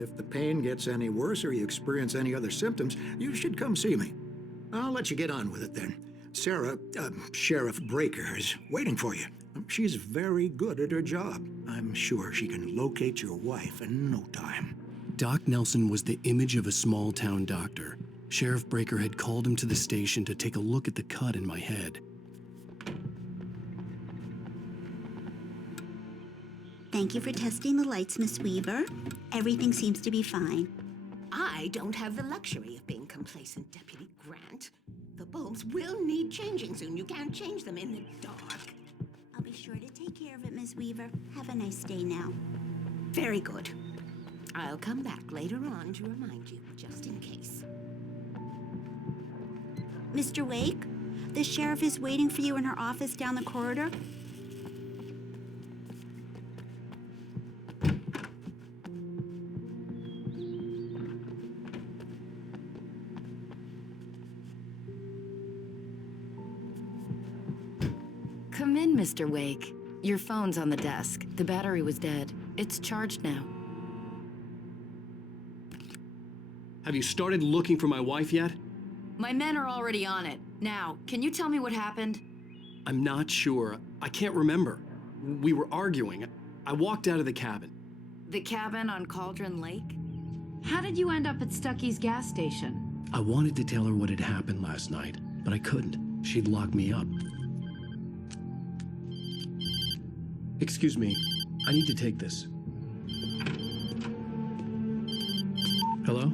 If the pain gets any worse or you experience any other symptoms, you should come see me. I'll let you get on with it then. Sarah, Sheriff Breaker, is waiting for you. She's very good at her job. I'm sure she can locate your wife in no time. Doc Nelson was the image of a small-town doctor. Sheriff Breaker had called him to the station to take a look at the cut in my head. Thank you for testing the lights, Miss Weaver. Everything seems to be fine. I don't have the luxury of being complacent, Deputy Grant. The bulbs will need changing soon. You can't change them in the dark. I'll be sure to take care of it, Miss Weaver. Have a nice day now. Very good. I'll come back later on to remind you, just in case. Mr. Wake, the sheriff is waiting for you in her office down the corridor. Come in, Mr. Wake. Your phone's on the desk. The battery was dead. It's charged now. Have you started looking for my wife yet? My men are already on it. Now, can you tell me what happened? I'm not sure. I can't remember. We were arguing. I walked out of the cabin. The cabin on Cauldron Lake? How did you end up at Stucky's gas station? I wanted to tell her what had happened last night, but I couldn't. She'd lock me up. Excuse me. I need to take this. Hello?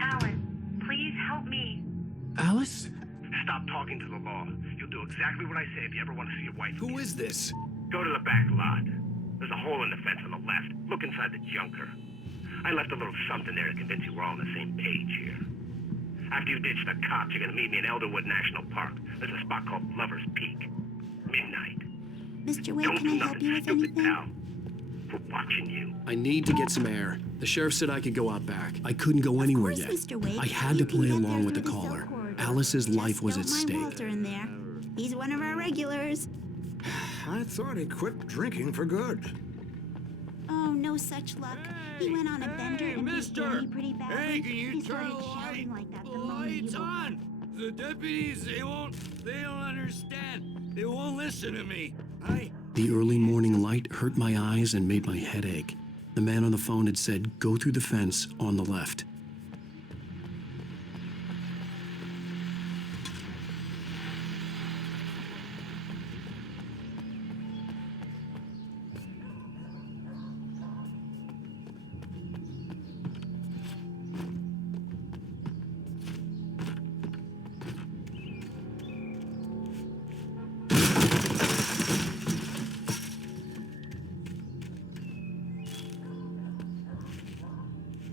Alice, please help me. Alice? Stop talking to the law. You'll do exactly what I say if you ever want to see your wife. Who is this? Go to the back lot. There's a hole in the fence on the left. Look inside the junker. I left a little something there to convince you we're all on the same page here. After you ditch the cops, you're gonna meet me in Elderwood National Park. There's a spot called Lover's Peak. Midnight. Mr. Wake, Don't can I do help you nothing with stupid, anything? pal. We're watching you. I need to get some air. The sheriff said I could go out back. I couldn't go anywhere Of yet. course, Mr. Wake. I had You to can play get along there with the through cell caller. corridor. Alice's Just life was don't at mind stake. Walter in there. He's one of our regulars. I thought he quit drinking for good. Oh, no such luck. He went on a bender and beat mister! Danny pretty badly. Hey, can you he turn started the shouting like that the The moment light's you on! The deputies, they don't understand. They won't listen to me. The early morning light hurt my eyes and made my head ache. The man on the phone had said, go through the fence on the left.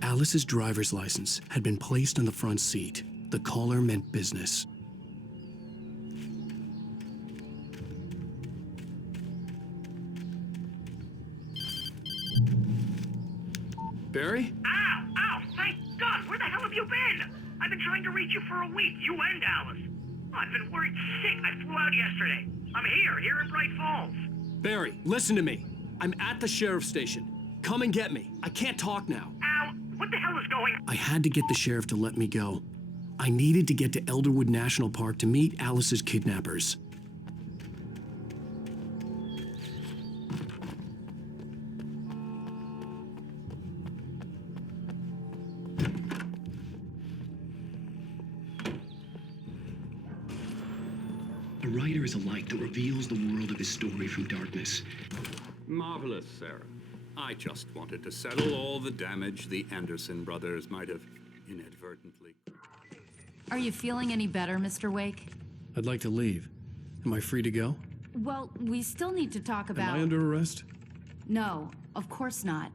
Alice's driver's license had been placed on the front seat. The caller meant business. Barry? Ow! Ow! Thank God! Where the hell have you been? I've been trying to reach you for a week. You and Alice. I've been worried sick. I flew out yesterday. I'm here in Bright Falls. Barry, listen to me. I'm at the sheriff's station. Come and get me. I can't talk now. Ow! What the hell is going on? I had to get the sheriff to let me go. I needed to get to Elderwood National Park to meet Alice's kidnappers. A writer is a light that reveals the world of his story from darkness. Marvelous, Sarah. I just wanted to settle all the damage the Anderson brothers might have inadvertently. Are you feeling any better, Mr. Wake? I'd like to leave. Am I free to go? Well, we still need to talk about... Am I under arrest? No, of course not.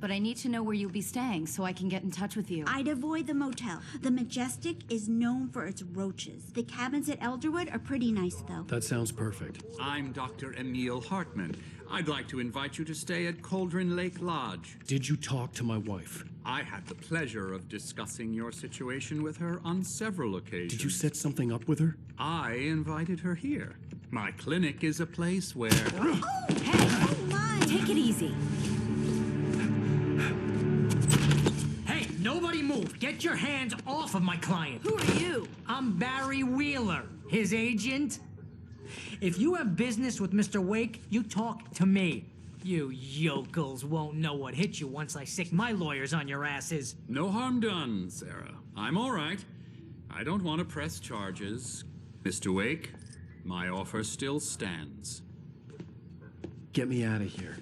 But I need to know where you'll be staying so I can get in touch with you. I'd avoid the motel. The Majestic is known for its roaches. The cabins at Elderwood are pretty nice, though. That sounds perfect. I'm Dr. Emil Hartman. I'd like to invite you to stay at Cauldron Lake Lodge. Did you talk to my wife? I had the pleasure of discussing your situation with her on several occasions. Did you set something up with her? I invited her here. My clinic is a place where... Oh, hey! Oh, my! Take it easy. move. Get your hands off of my client. Who are you? I'm Barry Wheeler, his agent. If you have business with Mr. Wake, you talk to me. You yokels won't know what hit you once I sick my lawyers on your asses. No harm done, Sarah. I'm all right. I don't want to press charges. Mr. Wake, my offer still stands. Get me out of here.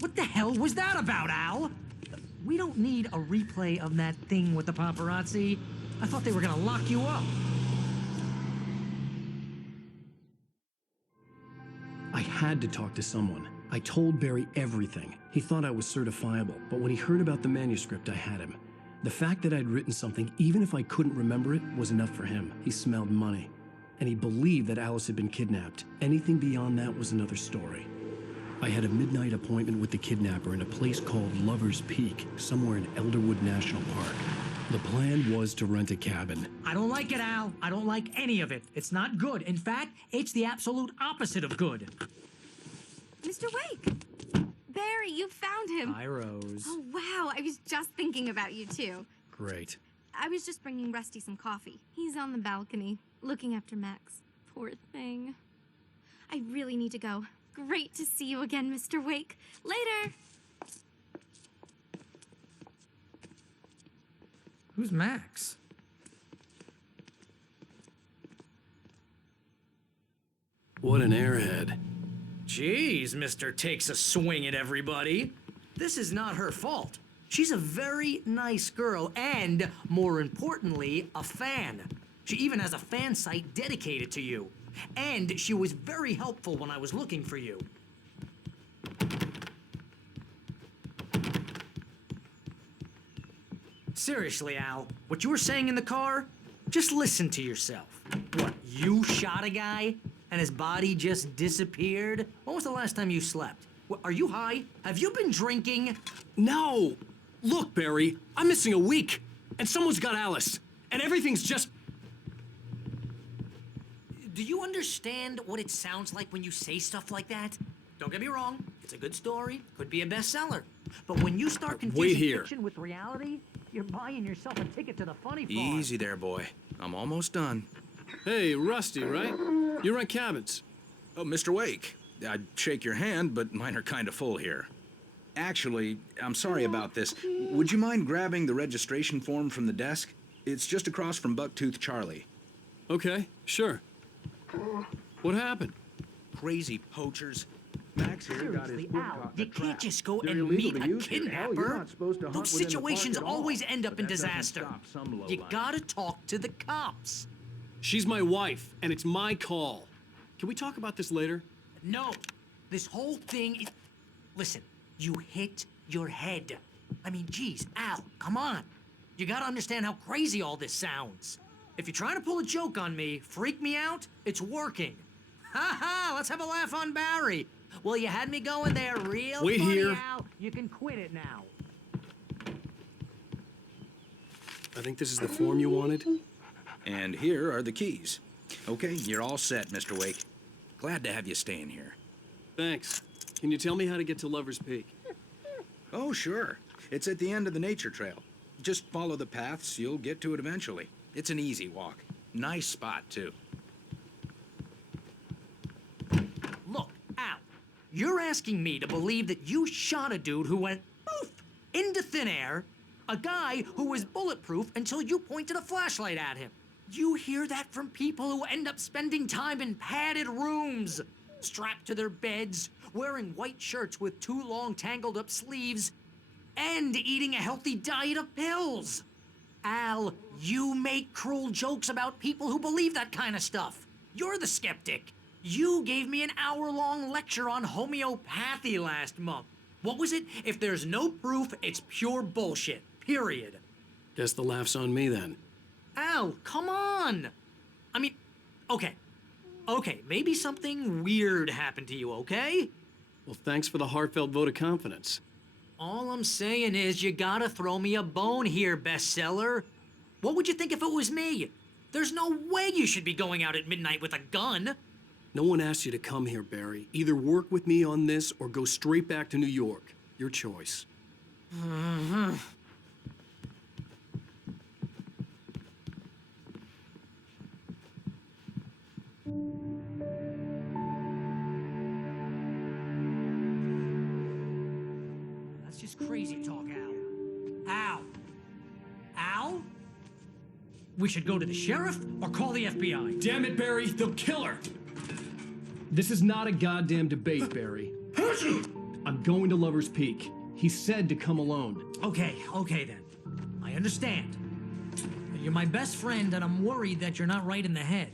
What the hell was that about, Al? We don't need a replay of that thing with the paparazzi. I thought they were gonna lock you up. I had to talk to someone. I told Barry everything. He thought I was certifiable, but when he heard about the manuscript, I had him. The fact that I'd written something, even if I couldn't remember it, was enough for him. He smelled money. And he believed that Alice had been kidnapped. Anything beyond that was another story. I had a midnight appointment with the kidnapper in a place called Lover's Peak, somewhere in Elderwood National Park. The plan was to rent a cabin. I don't like it, Al. I don't like any of it. It's not good. In fact, it's the absolute opposite of good. Mr. Wake! Barry, you found him. Hi, Rose. Oh, wow. I was just thinking about you, too. Great. I was just bringing Rusty some coffee. He's on the balcony, looking after Max. Poor thing. I really need to go. Great to see you again, Mr. Wake. Later! Who's Max? What an airhead. Jeez, Mr. Takes a swing at everybody. This is not her fault. She's a very nice girl and, more importantly, a fan. She even has a fan site dedicated to you. And she was very helpful when I was looking for you. Seriously, Al, what you were saying in the car, just listen to yourself. What, you shot a guy and his body just disappeared? When was the last time you slept? What, are you high? Have you been drinking? No! Look, Barry, I'm missing a week, and someone's got Alice, and everything's just... Do you understand what it sounds like when you say stuff like that? Don't get me wrong, it's a good story, could be a bestseller. But when you start confusing fiction with reality, you're buying yourself a ticket to the funny farm. Easy there, boy. I'm almost done. Hey, Rusty, right? You rent cabins. Oh, Mr. Wake. I'd shake your hand, but mine are kind of full here. Actually, I'm sorry about this. Would you mind grabbing the registration form from the desk? It's just across from Bucktooth Charlie. Okay, sure. What happened? Crazy poachers. Max here got his Seriously, foot Al, caught in you a trap. can't just go They're and illegal meet to a use here. Hell, you're kidnapper. not supposed to hunt Those within the park situations at all. always end up But in that doesn't disaster. stop some You lowlife. gotta talk to the cops. She's my wife, and it's my call. Can we talk about this later? No, this whole thing is... Listen, you hit your head. I mean, geez, Al, come on. You gotta understand how crazy all this sounds. If you're trying to pull a joke on me, freak me out, it's working. Ha ha, let's have a laugh on Barry. Well, you had me going there real Wait funny, here. Al. You can quit it now. I think this is the form you wanted. And here are the keys. Okay, you're all set, Mr. Wake. Glad to have you staying here. Thanks. Can you tell me how to get to Lover's Peak? Oh, sure. It's at the end of the nature trail. Just follow the paths, you'll get to it eventually. It's an easy walk. Nice spot, too. Look, Al, you're asking me to believe that you shot a dude who went poof into thin air, a guy who was bulletproof until you pointed a flashlight at him. You hear that from people who end up spending time in padded rooms, strapped to their beds, wearing white shirts with too long tangled up sleeves, and eating a healthy diet of pills. Al, you make cruel jokes about people who believe that kind of stuff. You're the skeptic. You gave me an hour-long lecture on homeopathy last month. What was it? If there's no proof, it's pure bullshit. Period. Guess the laugh's on me then. Al, come on! I mean, okay. Okay, maybe something weird happened to you, okay? Well, thanks for the heartfelt vote of confidence. All I'm saying is you gotta throw me a bone here, bestseller. What would you think if it was me? There's no way you should be going out at midnight with a gun. No one asked you to come here, Barry. Either work with me on this or go straight back to New York. Your choice. That's just crazy talk, Al. Al? Al? We should go to the sheriff or call the FBI. Damn it, Barry, they'll kill her! This is not a goddamn debate, Barry. I'm going to Lover's Peak. He said to come alone. Okay then. I understand. But you're my best friend, and I'm worried that you're not right in the head.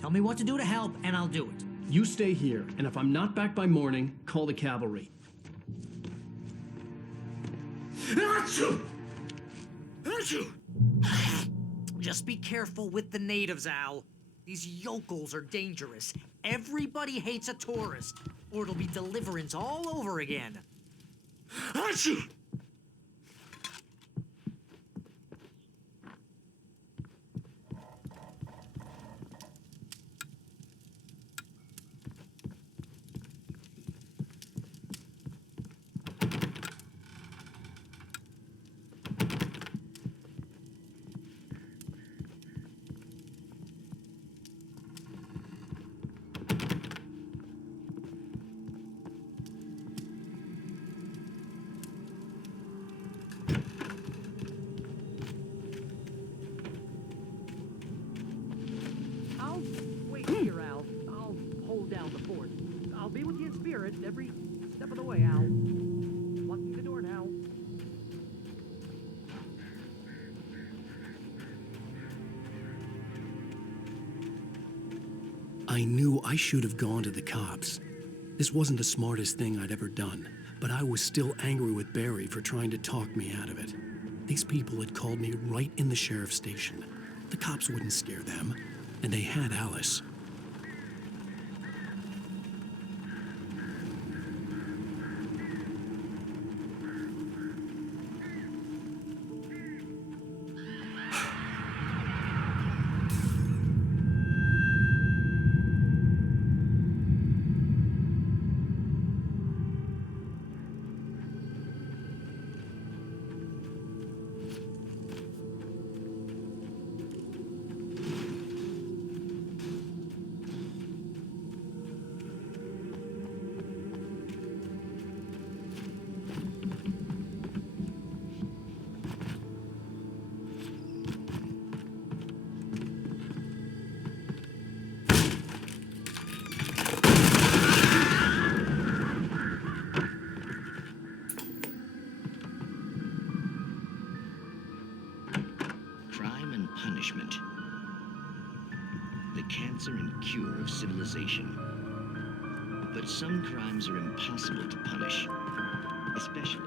Tell me what to do to help, and I'll do it. You stay here, and if I'm not back by morning, call the cavalry. Just be careful with the natives, Al. These yokels are dangerous. Everybody hates a tourist, or it'll be Deliverance all over again. I'll wait here, Al. I'll hold down the fort. I'll be with you in spirit every step of the way, Al. Locking the door now. I knew I should have gone to the cops. This wasn't the smartest thing I'd ever done, but I was still angry with Barry for trying to talk me out of it. These people had called me right in the sheriff's station. The cops wouldn't scare them, and they had Alice. Crime and punishment. The cancer and cure of civilization. But some crimes are impossible to punish, especially.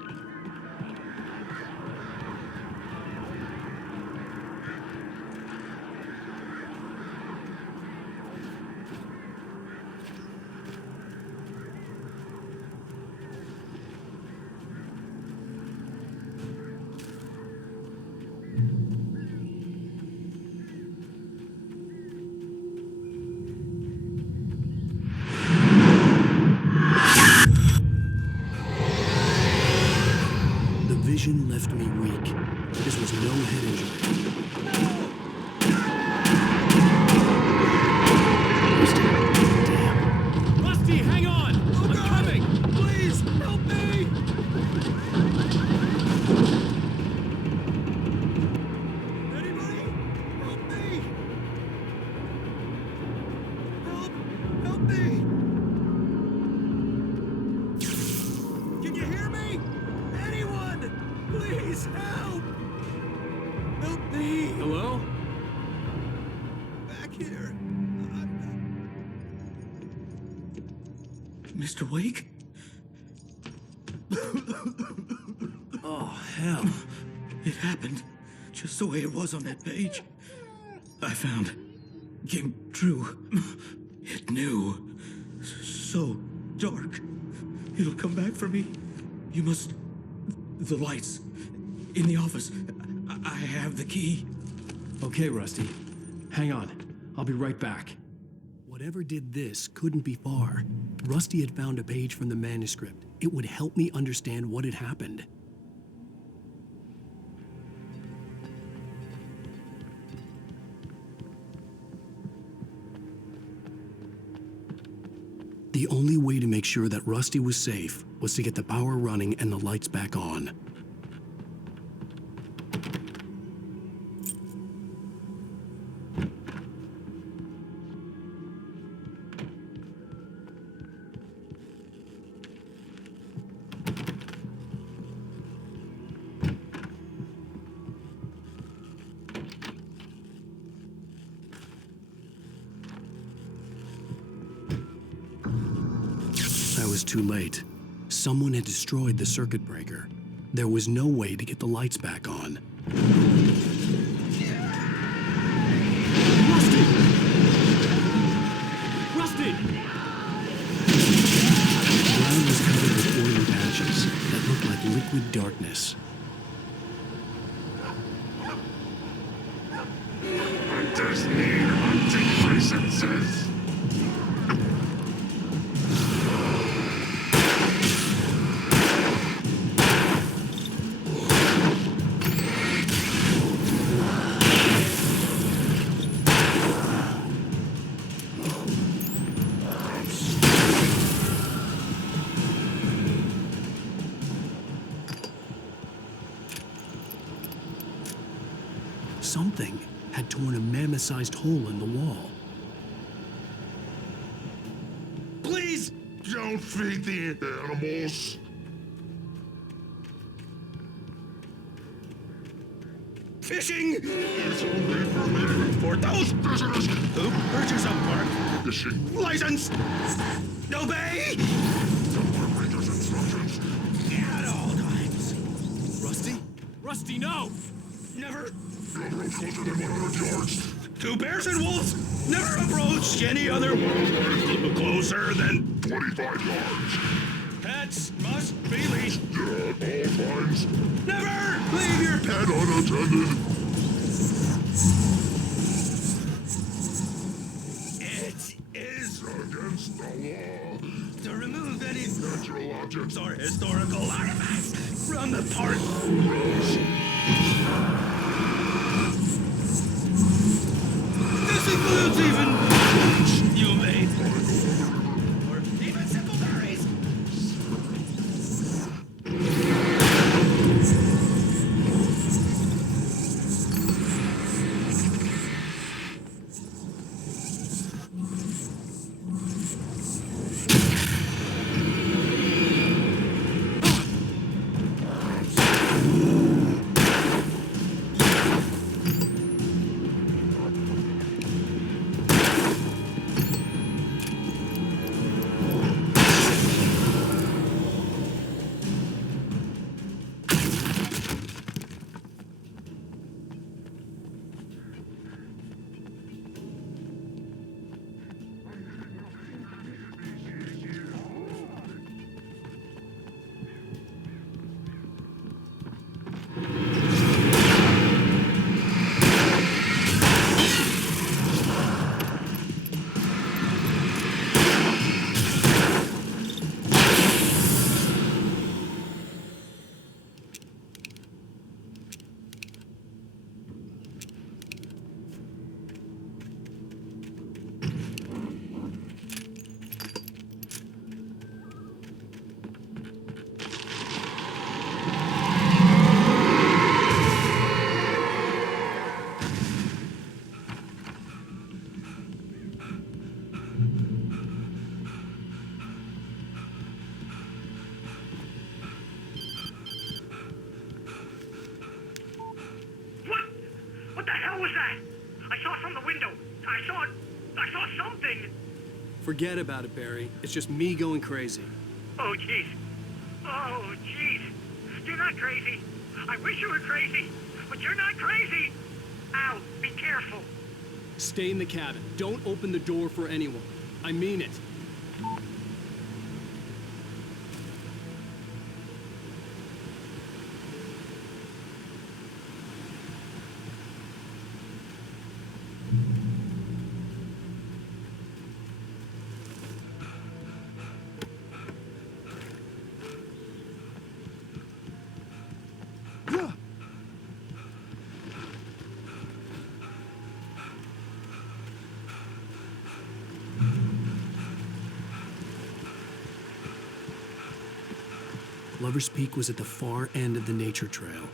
Vision left me weak. This was no head injury. Damn. Rusty, hang on! I'm coming! Please, help me! Anybody? Help me! Help me! Can you hear me? Anyone! Please help! Help me! Hello? Back here. Mr. Wake? Oh, hell. It happened just the way it was on that page. I found. Came true. It knew. So dark. It'll come back for me. You must. The lights. In the office. I have the key. Okay, Rusty. Hang on. I'll be right back. Whatever did this couldn't be far. Rusty had found a page from the manuscript. It would help me understand what had happened. The only way to make sure that Rusty was safe was to get the power running and the lights back on. I was too late. Someone had destroyed the circuit breaker. There was no way to get the lights back on. Rusty! Rusty! The ground was covered with oily patches that looked like liquid darkness. I just need hunting licenses. Something had torn a mammoth-sized hole in the wall. Please don't feed the animals. Fishing! It's only permitted For those visitors who purchase a park fishing. license! Obey! Operator's instructions. At all times. Rusty? Rusty, no! Never. No approach closer than 100 yards. Two bears and wolves never approach any other closer than 25 yards. pets must be leashed. At all times. Never leave your pet. And unattended. It is Against the law. to remove any Natural objects. or historical artifacts from the park. This includes even you made or even simple berries. What the hell was that? I saw from the window. I saw something. Forget about it, Barry. It's just me going crazy. Oh, jeez. Oh, jeez. You're not crazy. I wish you were crazy, but you're not crazy. Ow, be careful. Stay in the cabin. Don't open the door for anyone. I mean it. Lover's Peak was at the far end of the nature trail.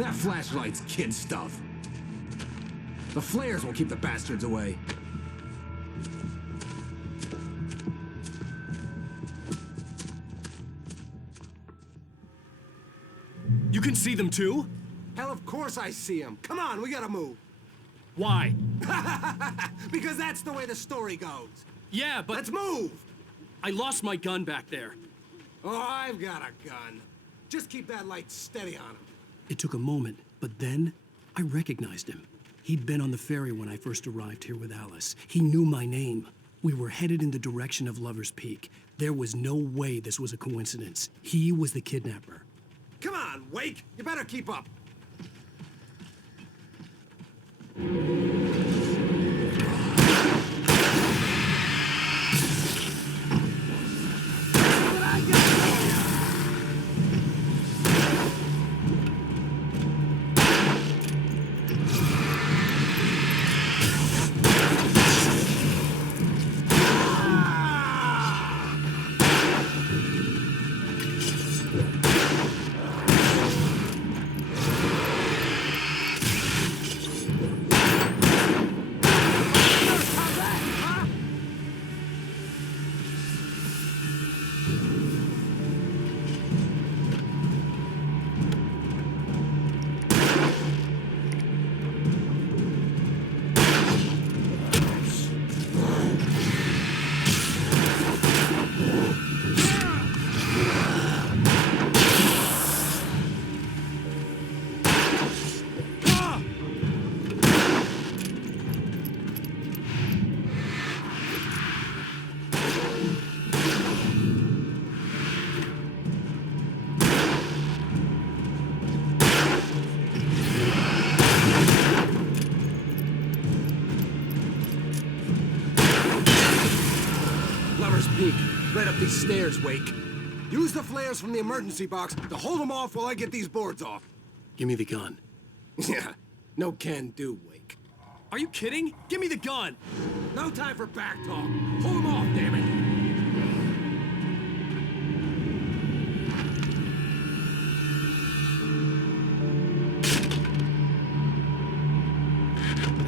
That flashlight's kid stuff. The flares will keep the bastards away. You can see them too? Hell, of course I see them. Come on, we gotta move. Why? Because that's the way the story goes. Yeah, but... Let's move! I lost my gun back there. Oh, I've got a gun. Just keep that light steady on him. It took a moment, but then I recognized him. He'd been on the ferry when I first arrived here with Alice. He knew my name. We were headed in the direction of Lover's Peak. There was no way this was a coincidence. He was the kidnapper. Come on, Wake! You better keep up. Right up these stairs, Wake. Use the flares from the emergency box to hold them off while I get these boards off. Give me the gun. Yeah, no can do, Wake. Are you kidding? Give me the gun! No time for back talk. Hold them off, damn it!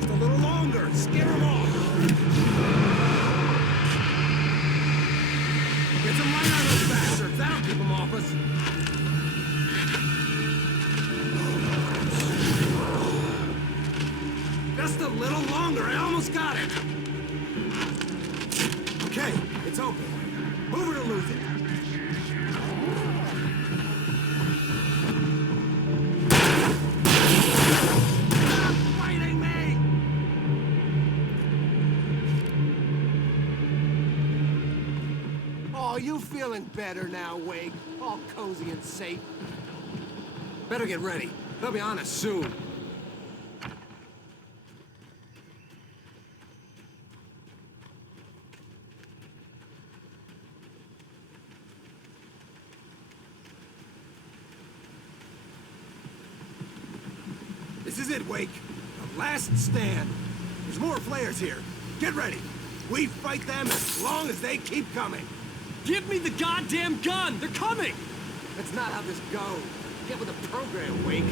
Just a little longer. Scare them off. Get some light on those bastards. That'll keep them off us. Just a little longer. I almost got it. Okay, it's open. Move it or lose it. Stop fighting me! Oh, you feeling better now, Wake? All cozy and safe. Better get ready. They'll be on us soon. This is it, Wake. The last stand. There's more flares here. Get ready. We fight them as long as they keep coming. Give me the goddamn gun! They're coming! That's not how this goes. Get with the program, Wake.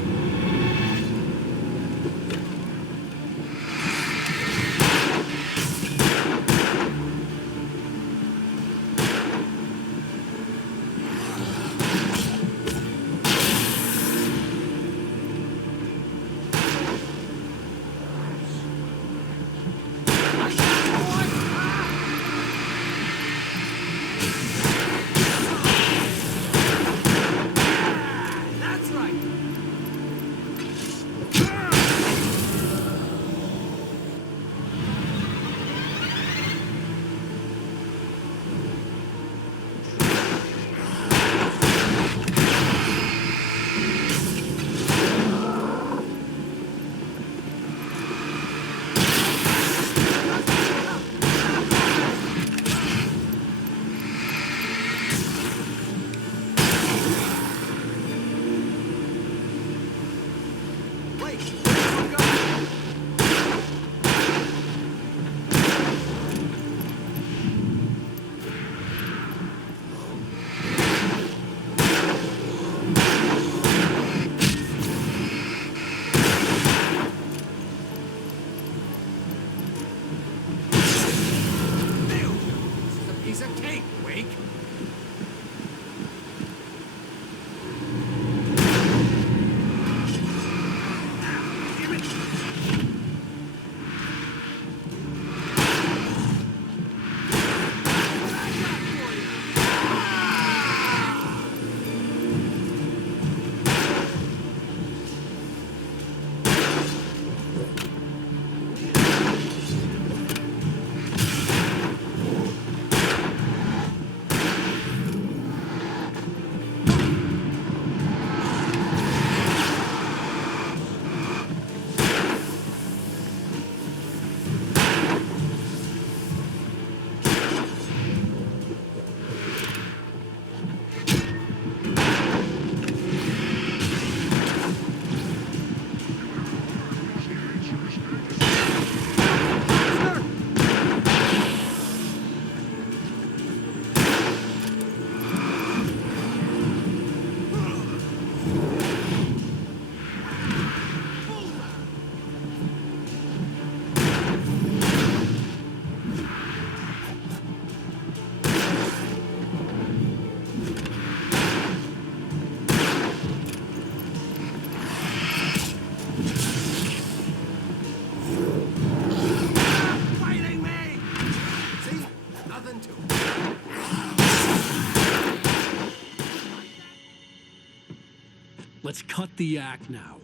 Let's cut the act now.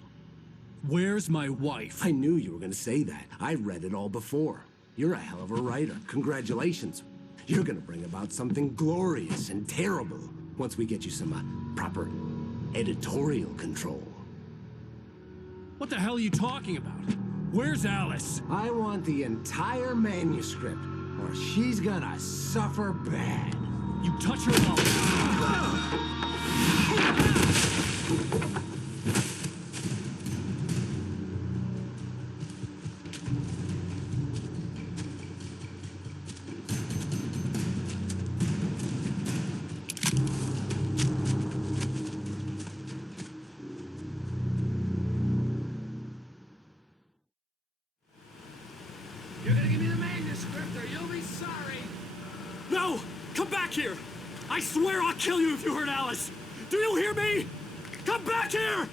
Where's my wife? I knew you were gonna say that. I read it all before. You're a hell of a writer. Congratulations. You're gonna bring about something glorious and terrible once we get you some proper editorial control. What the hell are you talking about? Where's Alice? I want the entire manuscript, or she's gonna suffer bad. You touch her mouth. You're gonna give me the manuscript or you'll be sorry. No! Come back here! I swear I'll kill you if you hurt Alice! Do you hear me? Come back here!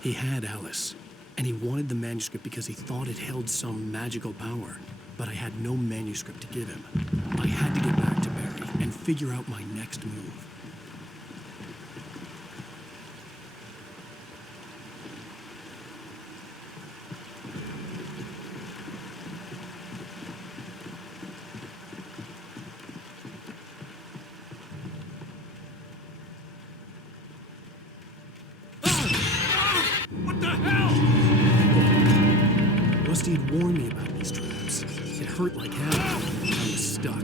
He had Alice, and he wanted the manuscript because he thought it held some magical power. But I had no manuscript to give him. I had to get back to Barry and figure out my next move. What the hell? Rusty had warned me about these traps. It hurt like hell. I was stuck.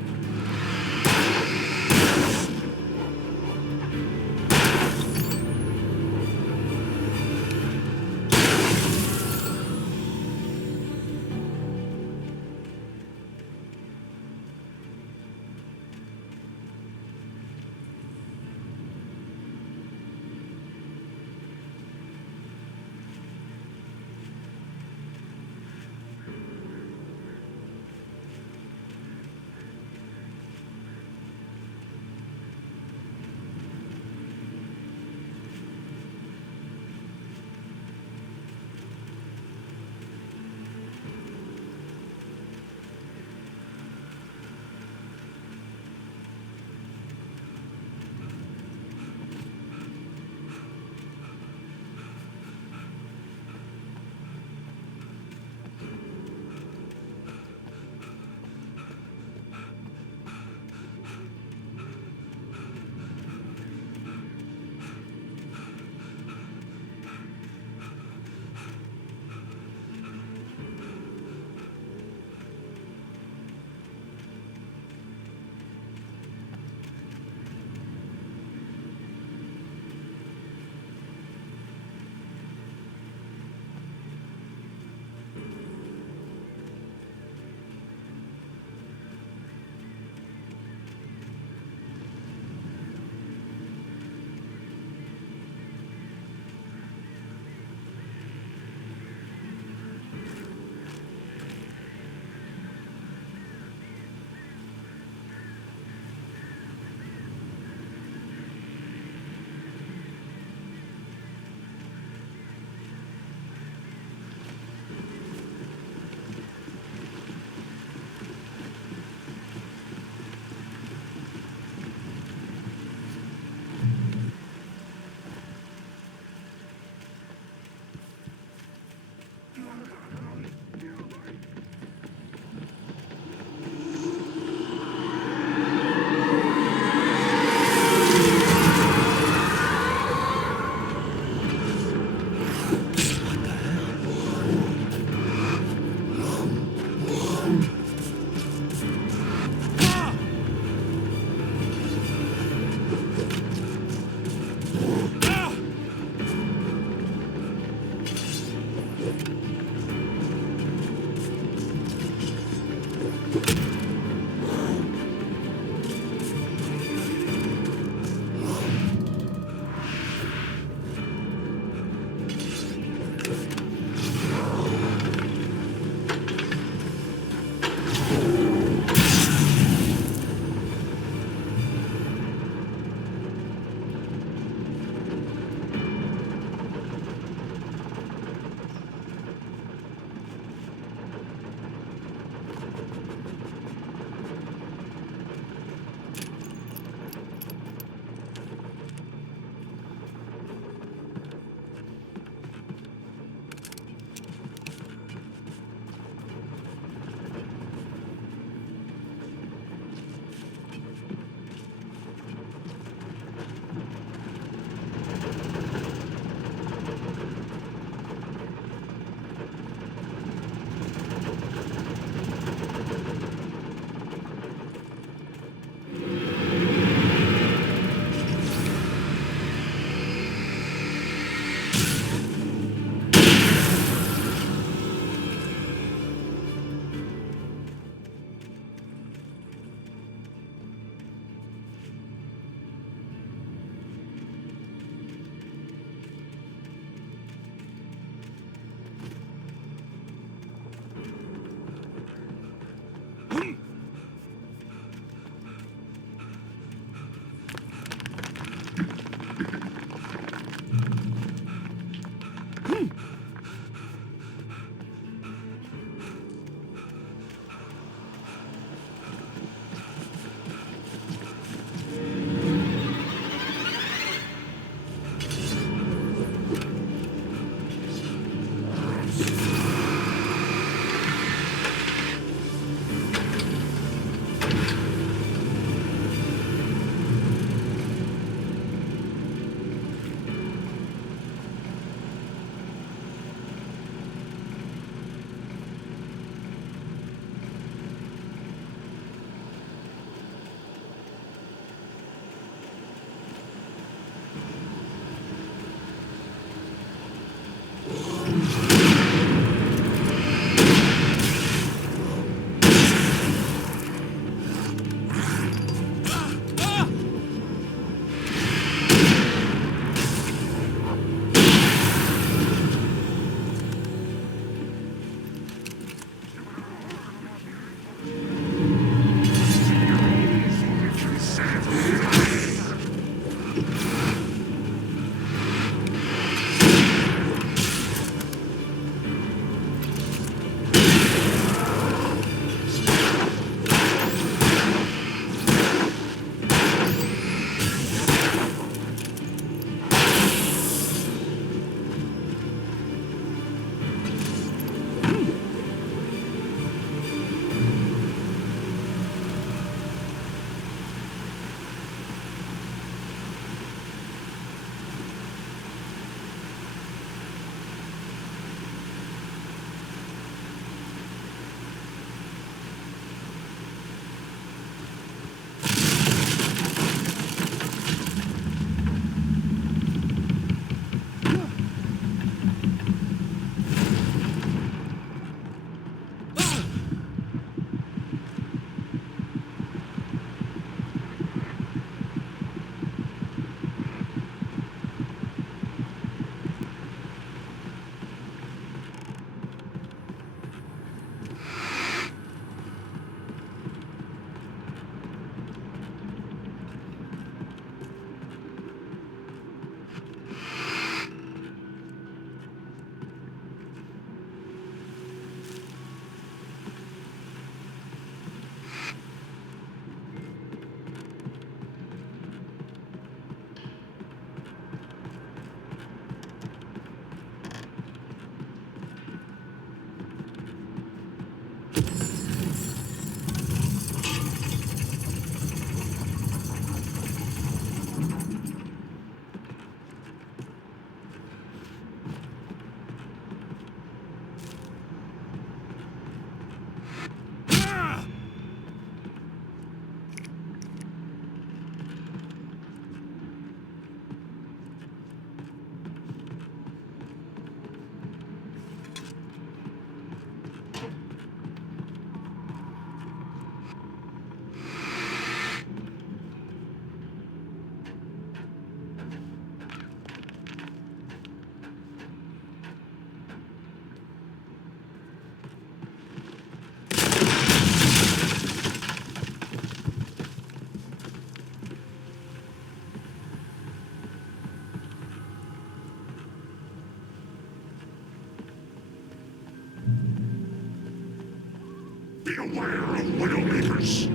Beware of Widowmakers.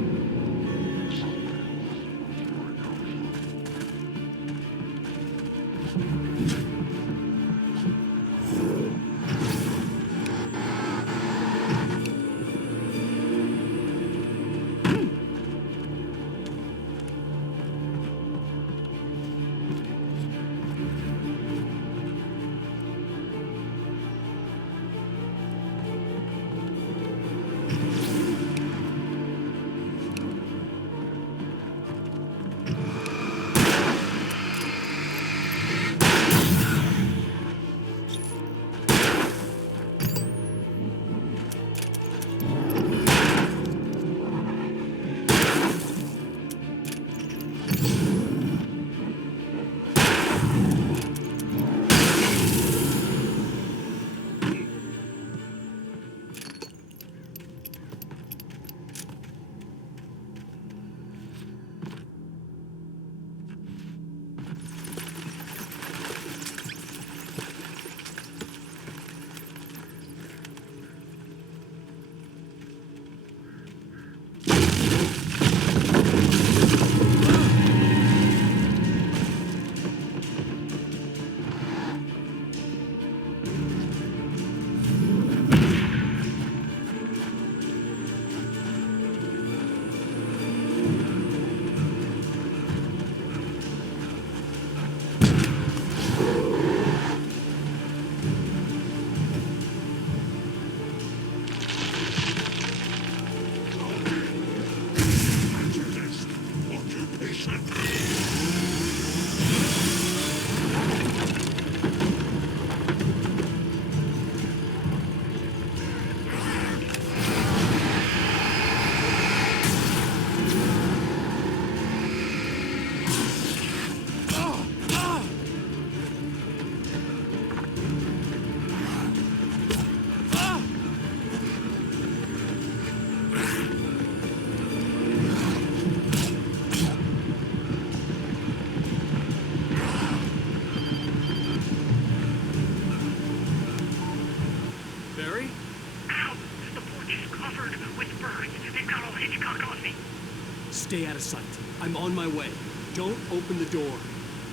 Stay out of sight. I'm on my way. Don't open the door.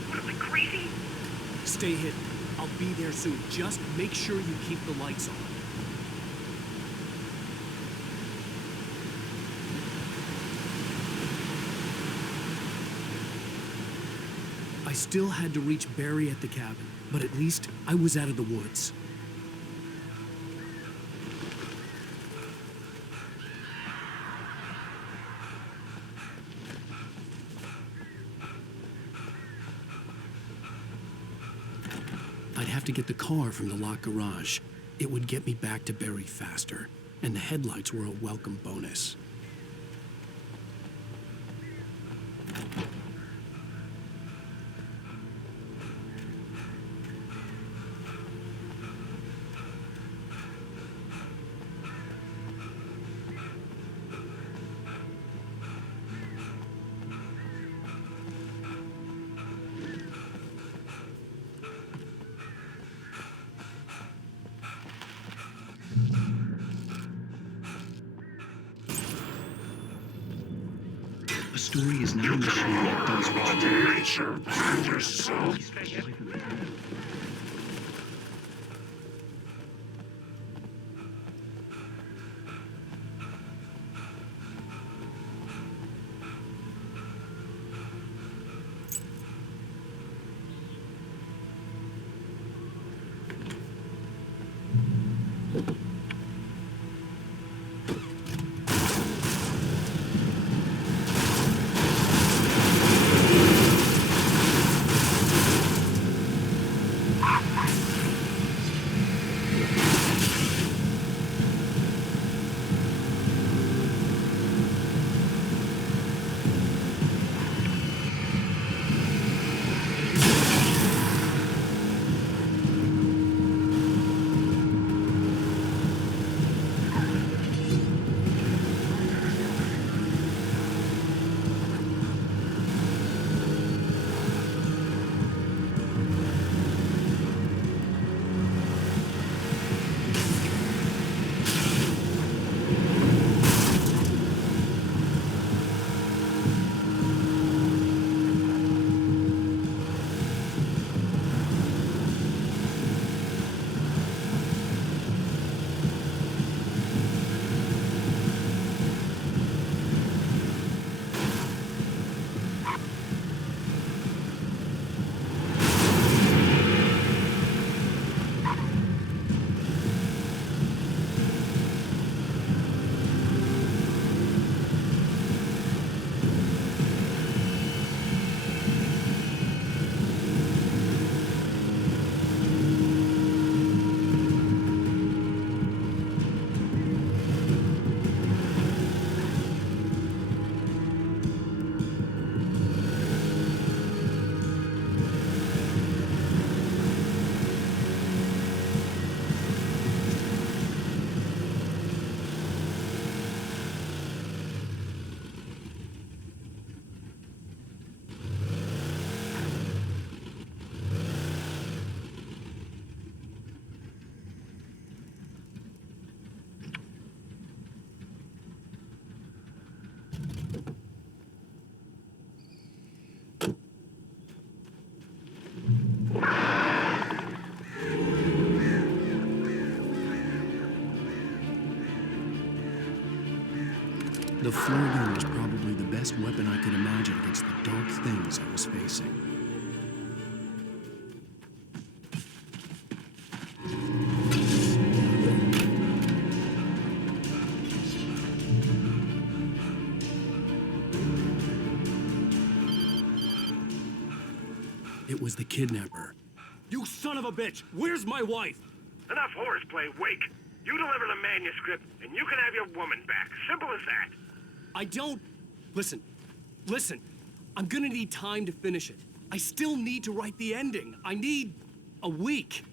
What, are we crazy? Stay hidden. I'll be there soon. Just make sure you keep the lights on. I still had to reach Barry at the cabin, but at least I was out of the woods. I'd have to get the car from the locked garage. It would get me back to Barry faster, and the headlights were a welcome bonus. A story is not a machine that does what you do. Nature by yourself. The flare gun was probably the best weapon I could imagine against the dark things I was facing. It was the Kidnapper. You son of a bitch! Where's my wife? Enough horseplay, Wake. You deliver the manuscript, and you can have your woman back. Simple as that. I don't... Listen. I'm gonna need time to finish it. I still need to write the ending. I need a week.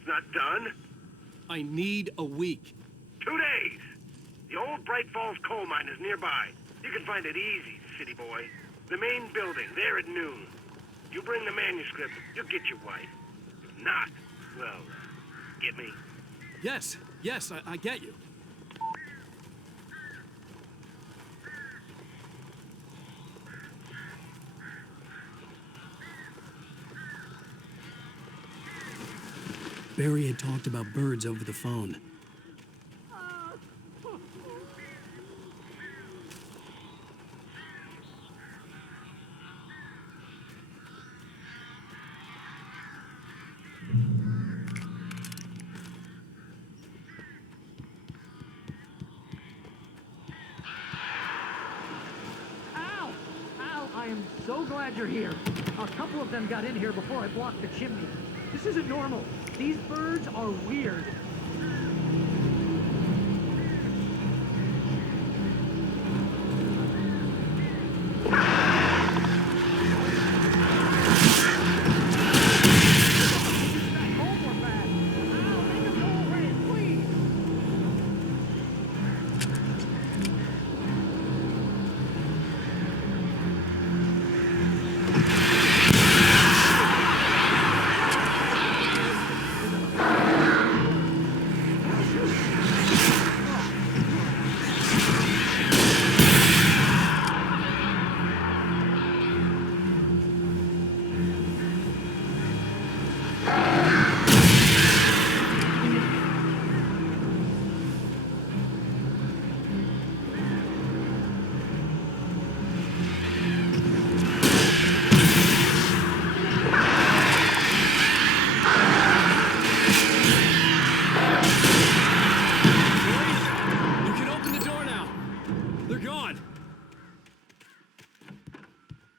It's not done? I need a week. 2 days. The old Bright Falls coal mine is nearby. You can find it easy, city boy. The main building, there at noon. You bring the manuscript, you'll get your wife. If not, well, get me? Yes, I get you. Barry had talked about birds over the phone. Al! Al, I am so glad you're here. A couple of them got in here before I blocked the chimney. This isn't normal. These birds are weird.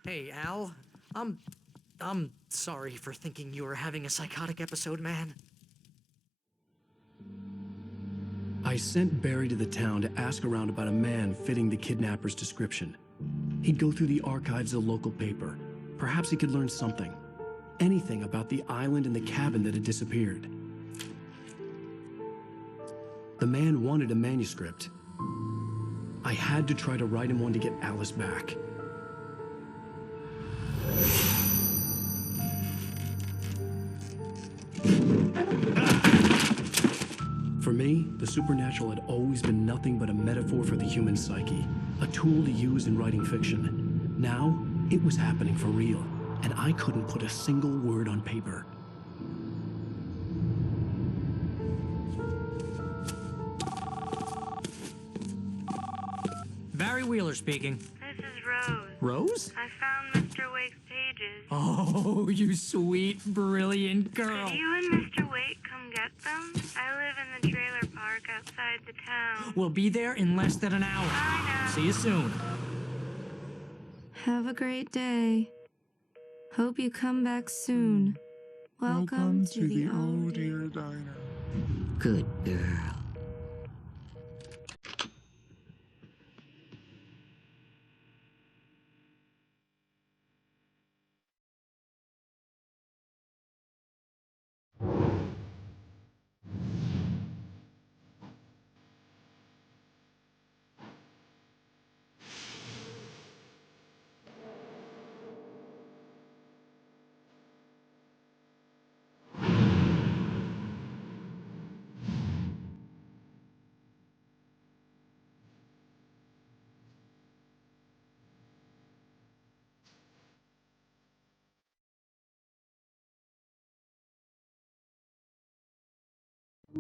Hey, Al. I'm sorry for thinking you were having a psychotic episode, man. I sent Barry to the town to ask around about a man fitting the kidnapper's description. He'd go through the archives of the local paper. Perhaps he could learn something. Anything about the island and the cabin that had disappeared. The man wanted a manuscript. I had to try to write him one to get Alice back. For me, the supernatural had always been nothing but a metaphor for the human psyche, a tool to use in writing fiction. Now, it was happening for real, and I couldn't put a single word on paper. Barry Wheeler speaking. This is Rose. Rose? I found Mr. Wake's pages. Oh, you sweet, brilliant girl. Could you and Mr. Wake come get them? I live in the trailer park outside the town. We'll be there in less than an hour. Bye now. See you soon. Have a great day. Hope you come back soon. Welcome to the old dear diner. Good girl.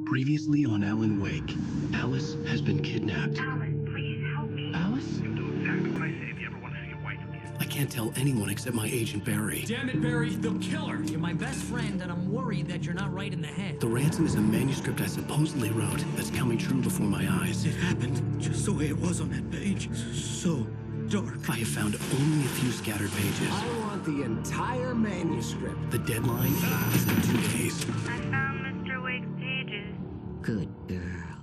Previously on Alan Wake, Alice has been kidnapped. Alan, please help me. Alice? You'll do exactly what I say if you ever want to see your wife again. I can't tell anyone except my agent Barry. Damn it, Barry, they'll kill her. You're my best friend, and I'm worried that you're not right in the head. The ransom is a manuscript I supposedly wrote that's coming true before my eyes. It happened just the way it was on that page. So dark. I have found only a few scattered pages. I want the entire manuscript. The deadline is in 2 days. I found Mr. Wake's pages. Good girl.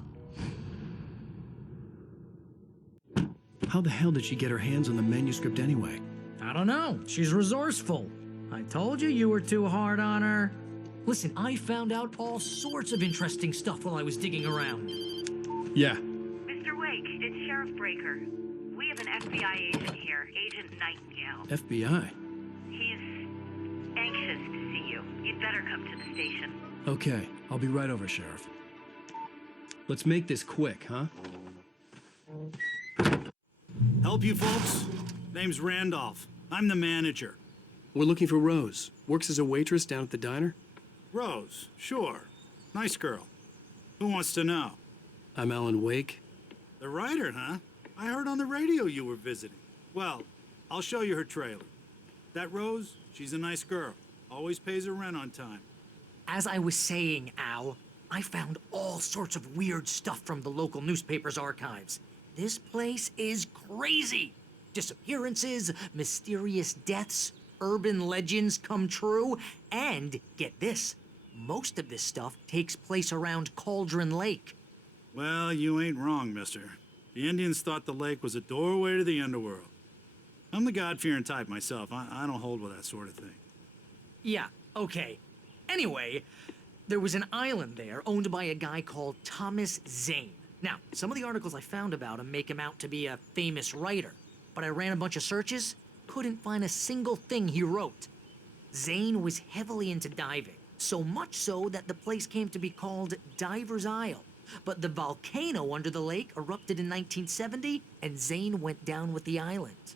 How the hell did she get her hands on the manuscript anyway? I don't know. She's resourceful. I told you you were too hard on her. Listen, I found out all sorts of interesting stuff while I was digging around. Yeah. Mr. Wake, it's Sheriff Breaker. We have an FBI agent here, Agent Nightingale. FBI? He's anxious to see you. You'd better come to the station. Okay, I'll be right over, Sheriff. Let's make this quick, huh? Help you folks? Name's Randolph. I'm the manager. We're looking for Rose. Works as a waitress down at the diner? Rose, sure. Nice girl. Who wants to know? I'm Alan Wake. The writer, huh? I heard on the radio you were visiting. Well, I'll show you her trailer. That Rose, she's a nice girl. Always pays her rent on time. As I was saying, Al, I found all sorts of weird stuff from the local newspaper's archives. This place is crazy. Disappearances, mysterious deaths, urban legends come true, and get this, most of this stuff takes place around Cauldron Lake. Well, you ain't wrong, mister. The Indians thought the lake was a doorway to the underworld. I'm the God-fearing type myself. I don't hold with that sort of thing. Yeah, okay. Anyway, there was an island there owned by a guy called Thomas Zane. Now, some of the articles I found about him make him out to be a famous writer, but I ran a bunch of searches, couldn't find a single thing he wrote. Zane was heavily into diving, so much so that the place came to be called Diver's Isle. But the volcano under the lake erupted in 1970, and Zane went down with the island.